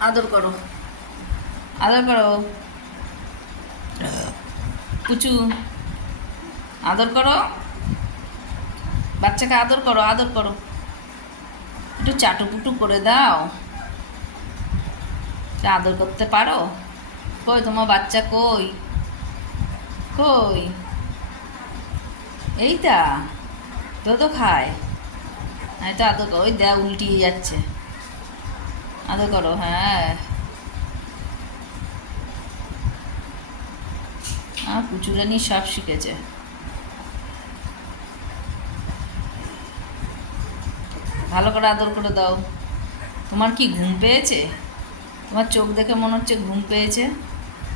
আদর করো। আদর করো। পুচু, আদর করো। বাচ্চাকে আদর করো আদর করো। একটু চাটুপুটু করে দাও। আদর করতে পারো। কই তোমার বাচ্চা কই? কই? এইটা, তো তো খায়। তো আদর ওই দেয়া উল্টিয়ে যাচ্ছে। আদর করো হ্যাঁ আর কুচুরানি সব শিখেছে ভালো করে আদর করে দাও। তোমার কি ঘুম পেয়েছে? তোমার চোখ দেখে মনে হচ্ছে ঘুম পেয়েছে।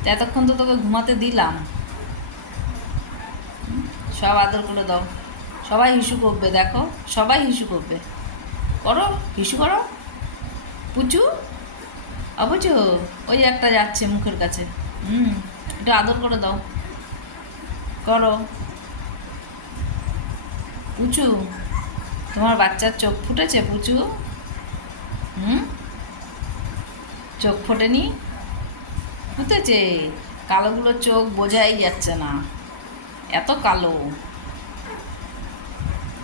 এতক্ষণ তো তোকে ঘুমাতে দিলাম। সব আদর করে দাও। সবাই হিসু করবে, দেখো। সবাই হিসু করবে। করো, হিসু করো। পুচু? অবুচু? ওই একটা যাচ্ছে মুখের কাছে। হুম, একটু আদর করে দাও। করো। পুচু, তোমার বাচ্চার চোখ ফুটেছে পুচু? হুম? চোখ ফোটেনি? ফুটেছে। কালোগুলো চোখ বোঝাই যাচ্ছে না। এত কালো।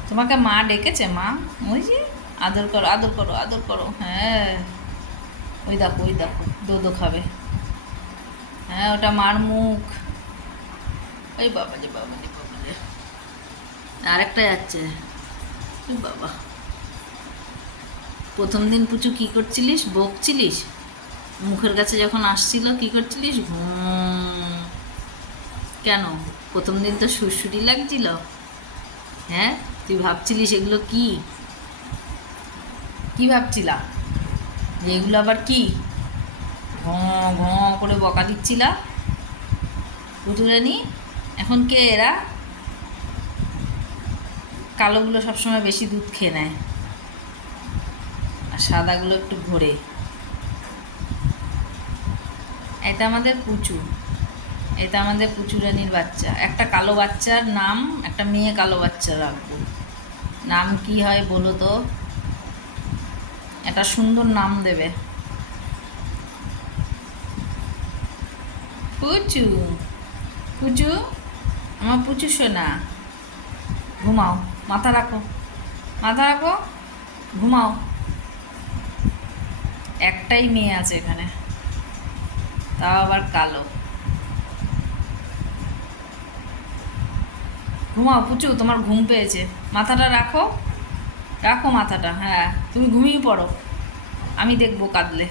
তোমাকে মা ডেকেছে, মা? ওই যে আদর করো আদর করো আদর করো। হ্যাঁ। ওই দেখো ওই দেখো, দোদো খাবে। হ্যাঁ ওটা মার মুখ। ওই বাবা যে বাবা যে বাবা যে আরেকটা যাচ্ছে। বাবা। প্রথম দিন পুচু কি করছিলিস? বকছিলিস? মুখের কাছে যখন আসছিল, কি করছিলিস? কেন? প্রথম দিন তো সুরসুরি লাগছিল। হ্যাঁ? তুই ভাবছিলিস এগুলো কি? কি ভাবছিলা? যে এগুলো আবার কি? ঘঁ ঘঁ করে বকা দিচ্ছিলা? পুতুরানি এখন কে এরা? কালোগুলো সবসময় বেশি দুধ খেয়ে নেয়। আর সাদাগুলো একটু ঘোরে। এটা আমাদের পুচু। এটা আমাদের পুচুরানির বাচ্চা। একটা কালো বাচ্চার নাম, একটা মেয়ে কালো বাচ্চা রাখব। নাম কি হয় বলো তো? একটা সুন্দর নাম দেবে। পুচু পুচু, আমার পুচু সোনা। ঘুমাও, মাথা রাখো মাথা রাখো, ঘুমাও। একটাই মেয়ে আছে এখানে, তাও আবার কালো। ঘুমাও, পুচু, তোমার ঘুম পেয়েছে। মাথাটা রাখো রাখো মাথাটা হ্যাঁ তুমি ঘুমিয়ে পড়ো। আমি দেখব কাঁদলে।